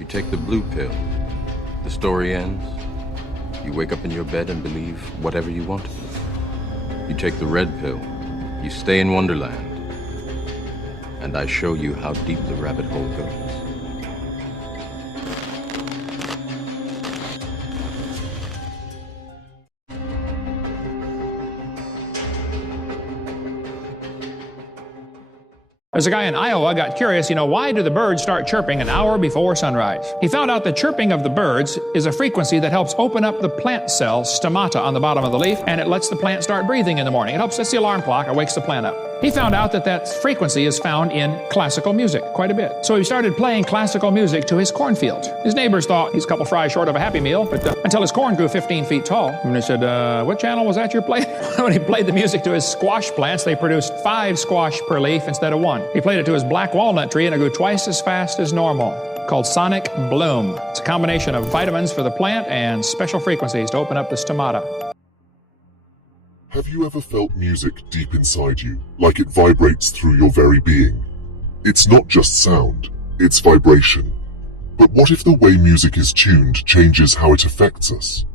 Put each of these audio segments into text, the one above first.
You take the blue pill. The story ends. You wake up in your bed and believe whatever you want to. You take the red pill. You stay in Wonderland. And I show you how deep the rabbit hole goes. There's a guy in Iowa got curious, why do the birds start chirping an hour before sunrise? He found out the chirping of the birds is a frequency that helps open up the plant cell stomata on the bottom of the leaf, and it lets the plant start breathing in the morning. It sets the alarm clock, it wakes the plant up. He found out that frequency is found in classical music quite a bit. So he started playing classical music to his cornfields. His neighbors thought he's a couple fries short of a Happy Meal, but until his corn grew 15 feet tall. And they said, what channel was that you're playing? When he played the music to his squash plants, they produced 5 squash per leaf instead of 1. He played it to his black walnut tree and it grew twice as fast as normal. Called sonic bloom. It's a combination of vitamins for the plant and special frequencies to open up the stomata. Have you ever felt music deep inside you, like it vibrates through your very being? It's not just sound, it's vibration. But what if the way music is tuned changes how it affects us?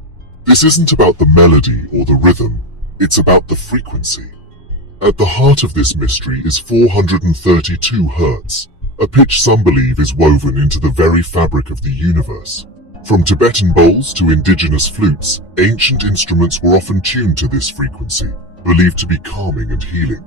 This isn't about the melody or the rhythm, it's about the frequency. At the heart of this mystery is 432 Hz, a pitch some believe is woven into the very fabric of the universe. From Tibetan bowls to indigenous flutes, ancient instruments were often tuned to this frequency, believed to be calming and healing.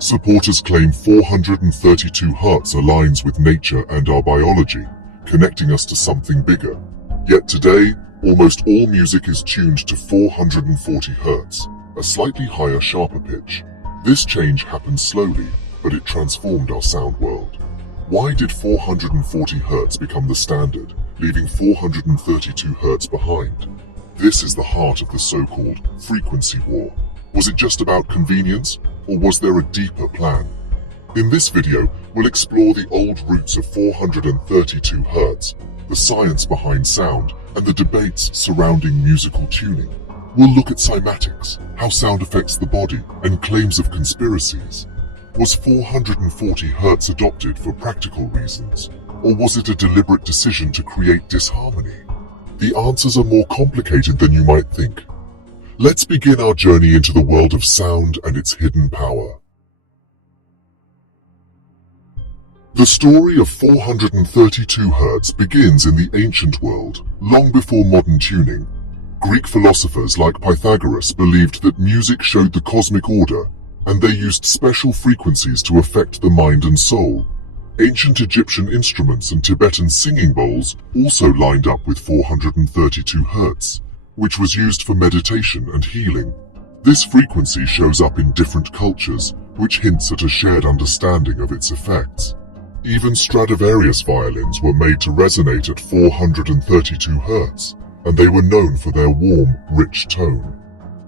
Supporters claim 432 Hz aligns with nature and our biology, connecting us to something bigger. Yet today, almost all music is tuned to 440 Hz, a slightly higher, sharper pitch. This change happened slowly, but it transformed our sound world. Why did 440 Hz become the standard, leaving 432 Hz behind? This is the heart of the so-called frequency war. Was it just about convenience, or was there a deeper plan? In this video, we'll explore the old roots of 432 Hz, the science behind sound, and the debates surrounding musical tuning. We'll look at cymatics, how sound affects the body, and claims of conspiracies. Was 440 Hz adopted for practical reasons, or was it a deliberate decision to create disharmony? The answers are more complicated than you might think. Let's begin our journey into the world of sound and its hidden power. The story of 432 Hz begins in the ancient world, long before modern tuning. Greek philosophers like Pythagoras believed that music showed the cosmic order, and they used special frequencies to affect the mind and soul. Ancient Egyptian instruments and Tibetan singing bowls also lined up with 432 Hz, which was used for meditation and healing. This frequency shows up in different cultures, which hints at a shared understanding of its effects. Even Stradivarius violins were made to resonate at 432 Hz, and they were known for their warm, rich tone.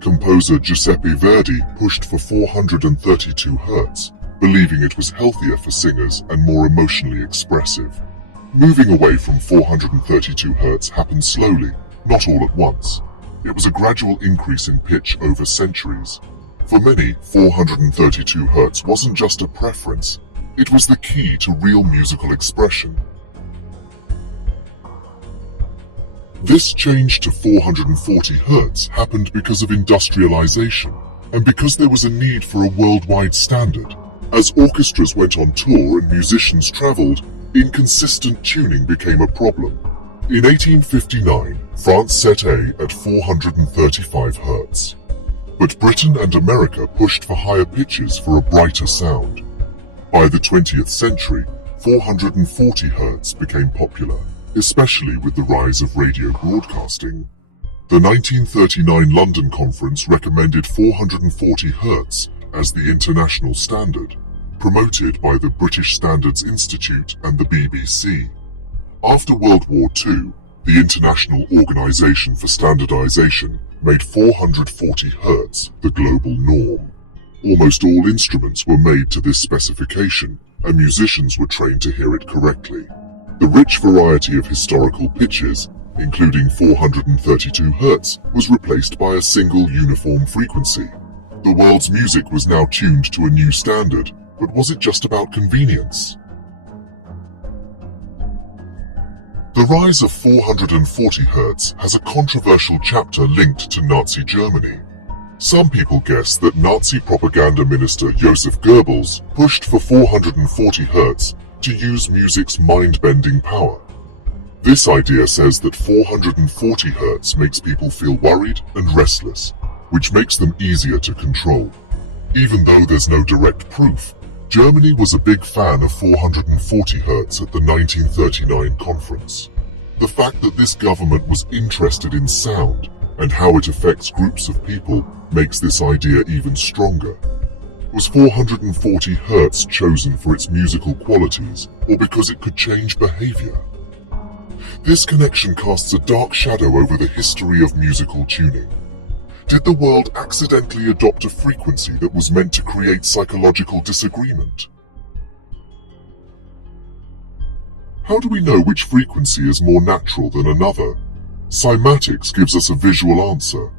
Composer Giuseppe Verdi pushed for 432 Hz, believing it was healthier for singers and more emotionally expressive. Moving away from 432 Hz happened slowly, not all at once. It was a gradual increase in pitch over centuries. For many, 432 Hz wasn't just a preference, it was the key to real musical expression. This change to 440 Hz happened because of industrialization, and because there was a need for a worldwide standard. As orchestras went on tour and musicians traveled, inconsistent tuning became a problem. In 1859, France set A at 435 Hz. But Britain and America pushed for higher pitches for a brighter sound. By the 20th century, 440 Hz became popular, especially with the rise of radio broadcasting. The 1939 London Conference recommended 440 Hz as the international standard, promoted by the British Standards Institute and the BBC. After World War II, the International Organization for Standardization made 440 Hz the global norm. Almost all instruments were made to this specification, and musicians were trained to hear it correctly. The rich variety of historical pitches, including 432 Hz, was replaced by a single uniform frequency. The world's music was now tuned to a new standard, but was it just about convenience? The rise of 440 Hz has a controversial chapter linked to Nazi Germany. Some people guess that Nazi propaganda minister Joseph Goebbels pushed for 440 Hz to use music's mind-bending power. This idea says that 440 Hz makes people feel worried and restless, which makes them easier to control. Even though there's no direct proof, Germany was a big fan of 440 Hz at the 1939 conference. The fact that this government was interested in sound and how it affects groups of people makes this idea even stronger. Was 440 Hz chosen for its musical qualities or because it could change behavior? This connection casts a dark shadow over the history of musical tuning. Did the world accidentally adopt a frequency that was meant to create psychological disagreement? How do we know which frequency is more natural than another? Cymatics gives us a visual answer.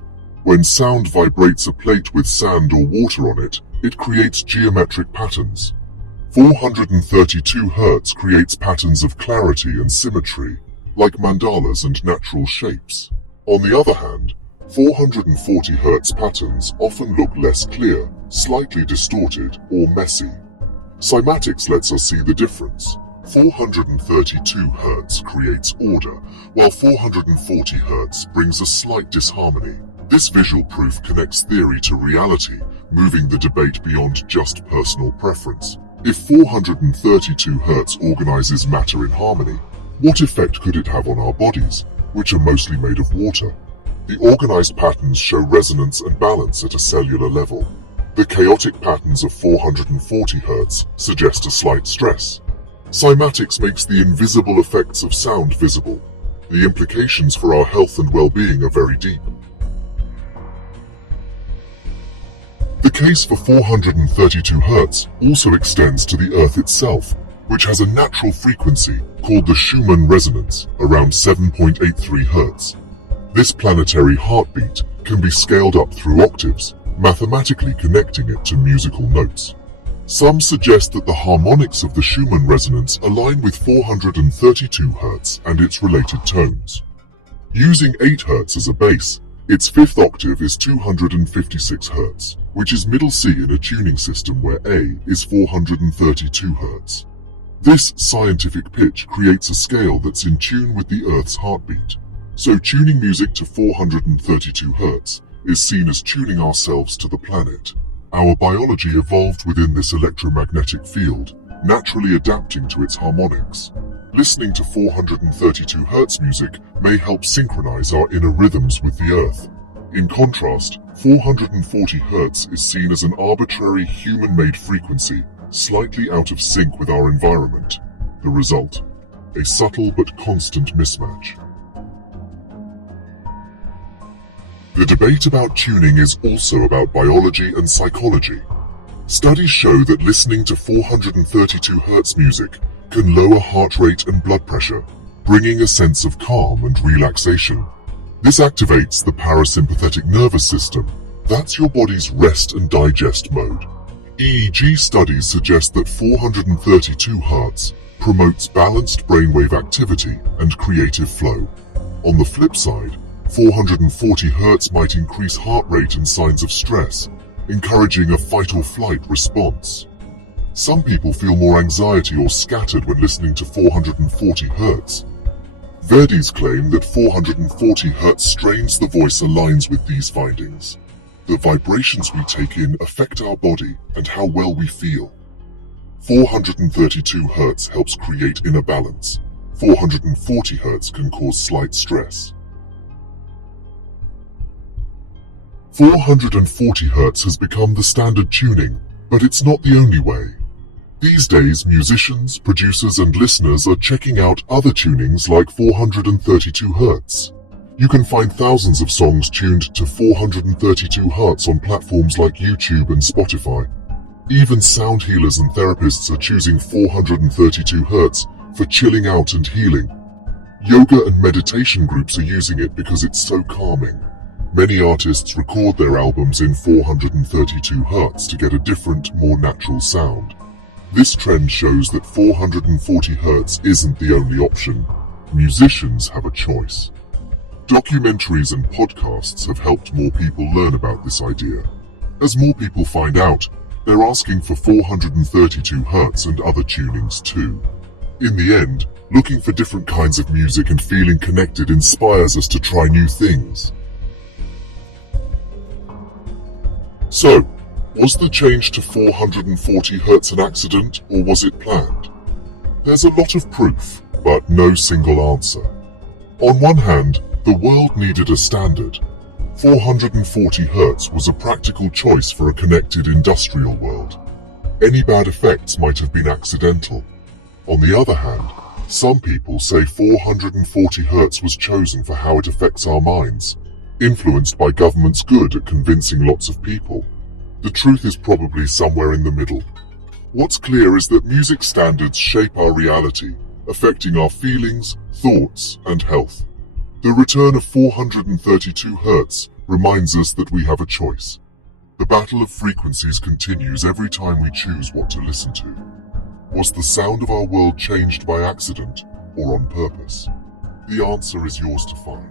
When sound vibrates a plate with sand or water on it, it creates geometric patterns. 432 Hz creates patterns of clarity and symmetry, like mandalas and natural shapes. On the other hand, 440 Hz patterns often look less clear, slightly distorted, or messy. Cymatics lets us see the difference. 432 Hz creates order, while 440 Hz brings a slight disharmony. This visual proof connects theory to reality, moving the debate beyond just personal preference. If 432 Hz organizes matter in harmony, what effect could it have on our bodies, which are mostly made of water? The organized patterns show resonance and balance at a cellular level. The chaotic patterns of 440 Hz suggest a slight stress. Cymatics makes the invisible effects of sound visible. The implications for our health and well-being are very deep. The case for 432 Hz also extends to the Earth itself, which has a natural frequency called the Schumann resonance, around 7.83 Hz. This planetary heartbeat can be scaled up through octaves, mathematically connecting it to musical notes. Some suggest that the harmonics of the Schumann resonance align with 432 Hz and its related tones. Using 8 Hz as a base, its fifth octave is 256 Hz, which is middle C in a tuning system where A is 432 Hz. This scientific pitch creates a scale that's in tune with the Earth's heartbeat. So tuning music to 432 Hz is seen as tuning ourselves to the planet. Our biology evolved within this electromagnetic field, naturally adapting to its harmonics. Listening to 432 Hz music may help synchronize our inner rhythms with the Earth. In contrast, 440 Hz is seen as an arbitrary human-made frequency, slightly out of sync with our environment. The result? A subtle but constant mismatch. The debate about tuning is also about biology and psychology. Studies show that listening to 432 Hz music can lower heart rate and blood pressure, bringing a sense of calm and relaxation. This activates the parasympathetic nervous system. That's your body's rest and digest mode. EEG studies suggest that 432 Hz promotes balanced brainwave activity and creative flow. On the flip side, 440 Hz might increase heart rate and signs of stress, encouraging a fight-or-flight response. Some people feel more anxiety or scattered when listening to 440 Hz. Verdi's claim that 440 Hz strains the voice aligns with these findings. The vibrations we take in affect our body and how well we feel. 432 Hz helps create inner balance. 440 Hz can cause slight stress. 440 Hz has become the standard tuning, but it's not the only way. These days, musicians, producers, and listeners are checking out other tunings like 432 Hz. You can find thousands of songs tuned to 432 Hz on platforms like YouTube and Spotify. Even sound healers and therapists are choosing 432 Hz for chilling out and healing. Yoga and meditation groups are using it because it's so calming. Many artists record their albums in 432 Hz to get a different, more natural sound. This trend shows that 440 Hz isn't the only option. that musicians have a choice. Documentaries and podcasts have helped more people learn about this idea. As more people find out, they're asking for 432 Hz and other tunings too. In the end, looking for different kinds of music and feeling connected inspires us to try new things. So, was the change to 440 Hz an accident, or was it planned? There's a lot of proof, but no single answer. On one hand, the world needed a standard. 440 Hz was a practical choice for a connected industrial world. Any bad effects might have been accidental. On the other hand, some people say 440 Hz was chosen for how it affects our minds, influenced by government's good at convincing lots of people. The truth is probably somewhere in the middle. What's clear is that music standards shape our reality, affecting our feelings, thoughts, and health. The return of 432 Hz reminds us that we have a choice. The battle of frequencies continues every time we choose what to listen to. Was the sound of our world changed by accident or on purpose? The answer is yours to find.